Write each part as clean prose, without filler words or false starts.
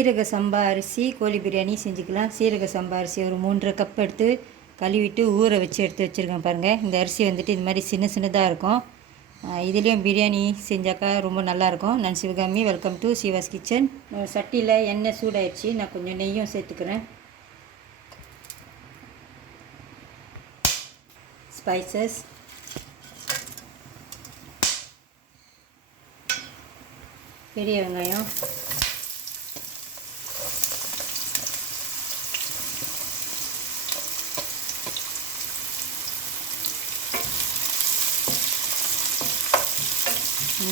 சீரக சம்பா அரிசி கோழி பிரியாணி செஞ்சுக்கலாம். சீரக சம்பா அரிசி ஒரு 3.5 கப் எடுத்து கழுவிட்டு ஊற வச்சு எடுத்து வச்சுருக்கேன் பாருங்கள். இந்த அரிசி வந்துட்டு இது மாதிரி சின்னதாக இருக்கும். இதுலேயும் பிரியாணி செஞ்சாக்கா ரொம்ப நல்லாயிருக்கும். நான் Sivakami, welcome to Siva's kitchen. சட்டியில் எண்ணெய் சூடாயிடுச்சு. நான் கொஞ்சம் நெய்யும் சேர்த்துக்கிறேன். ஸ்பைசஸ், பெரிய வெங்காயம்,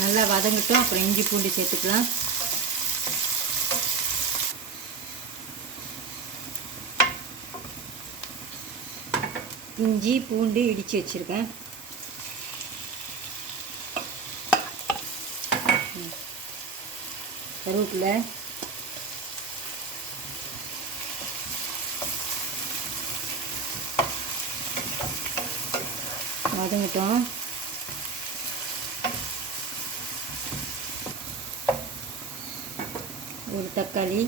நல்லா வதங்கட்டும். அப்புறம் இஞ்சி பூண்டு சேர்த்துக்கலாம். இஞ்சி பூண்டு இடித்து வச்சுருக்கேன். கருவேப்பிலை, வதங்கட்டும். ஒரு தக்காளி,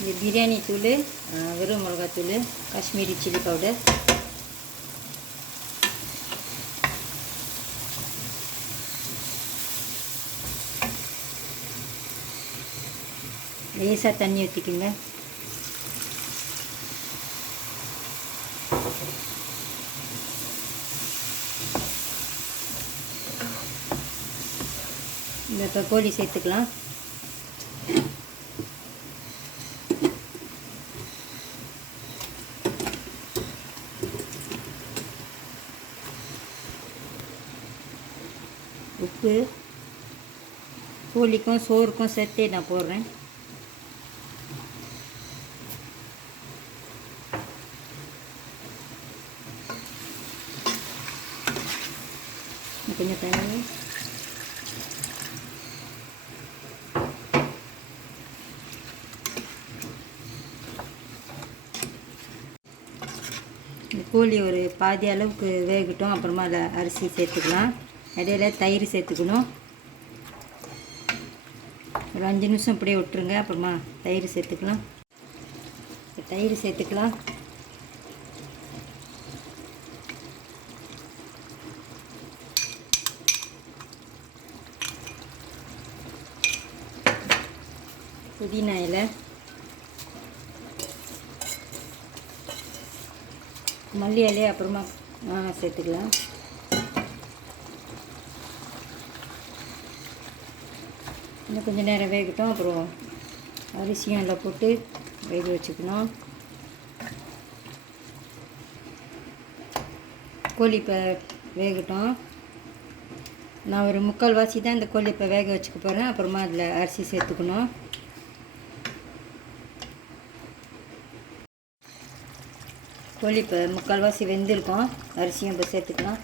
இந்த பிரியாணி தூள், வெறும் மிளகாத்தூள், காஷ்மீரி சில்லி பவுடர், லேசாக தண்ணி ஊற்றிக்குங்க. இந்த கோழி சேர்த்துக்கலாம். உப்பு கோழிக்கும் சோறுக்கும் சேர்த்தே நான் போடுறேன். கொஞ்சம் தண்ணி, கோழி ஒரு பாதி அளவுக்கு வேகட்டும். அப்புறமா அதில் அரிசி சேர்த்துக்கலாம். இடையில தயிர் சேர்த்துக்கணும். ஒரு 5 நிமிஷம் அப்படியே விட்டுருங்க. அப்புறமா தயிர் சேர்த்துக்கலாம். தயிர் சேர்த்துக்கலாம். புதினா இலை, மல்லி இலையை அப்புறமா சேர்த்துக்கலாம். இன்னும் கொஞ்சம் நேரம் வேகட்டும். அப்புறம் அரிசியும் எல்லாம் போட்டு வேக வச்சுக்கணும். கோழி இப்போ வேகட்டும். நான் ஒரு 3/4 வாசி தான் இந்த கோழி இப்போ வேக வச்சுக்க போகிறேன். அப்புறமா அதில் அரிசி சேர்த்துக்கணும். கோழி இப்போ 3/4 வாசி வெந்திருக்கோம். அரிசியும் இப்போ சேர்த்துக்கலாம்.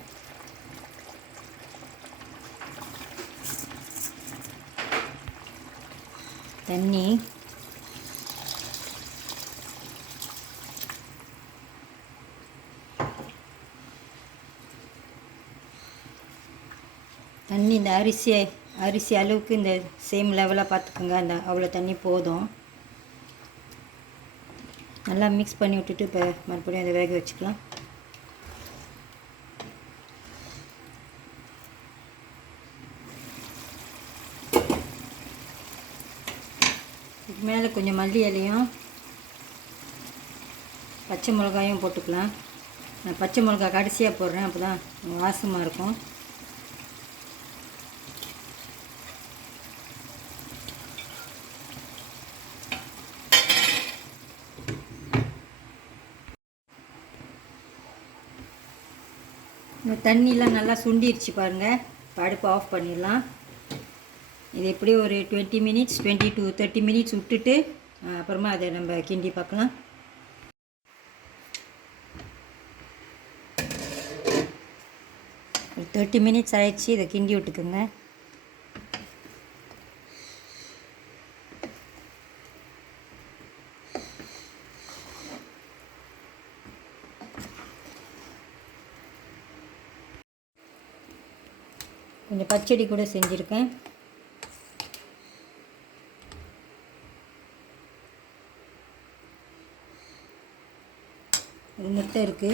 தண்ணி, இந்த அரிசி அளவுக்கு இந்த சேம் லெவலாக பார்த்துக்கோங்க. அந்த அவ்வளோ தண்ணி போதும். நல்லா மிக்ஸ் பண்ணி விட்டுட்டு இப்போ மறுபடியும் அதை வேக வச்சுக்கலாம். இதுக்கு மேலே கொஞ்சம் மல்லி இலையும் பச்சை மிளகாயும் போட்டுக்கலாம். நான் பச்சை மிளகா கடைசியாக போடுறேன். அப்போ தான் வாசமாக இருக்கும். இந்த தண்ணிலாம் நல்லா சுண்டிடுச்சு பாருங்கள். அடுப்பு ஆஃப் பண்ணிடலாம். இது எப்படியும் ஒரு 20 மினிட்ஸ் 20 to 30 மினிட்ஸ் விட்டுட்டு அப்புறமா அதை நம்ம கிண்டி பார்க்கலாம். ஒரு 30 மினிட்ஸ் ஆயிடுச்சு. இதை கிண்டி விட்டுக்குங்க. கொஞ்சம் பச்சடி கூட செஞ்சுருக்கேன். முட்டை இருக்குது.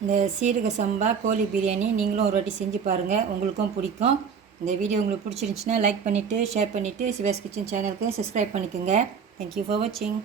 இந்த சீரக சம்பா கோழி பிரியாணி நீங்களும் ஒரு வாட்டி செஞ்சு பாருங்கள், உங்களுக்கும் பிடிக்கும். இந்த வீடியோ உங்களுக்கு பிடிச்சிருந்துச்சுன்னா லைக் பண்ணிவிட்டு ஷேர் பண்ணிவிட்டு சிவாஸ் கிச்சன் சேனலுக்கு சப்ஸ்கிரைப் பண்ணிக்கோங்க. தேங்க்யூ ஃபார் வாட்சிங்.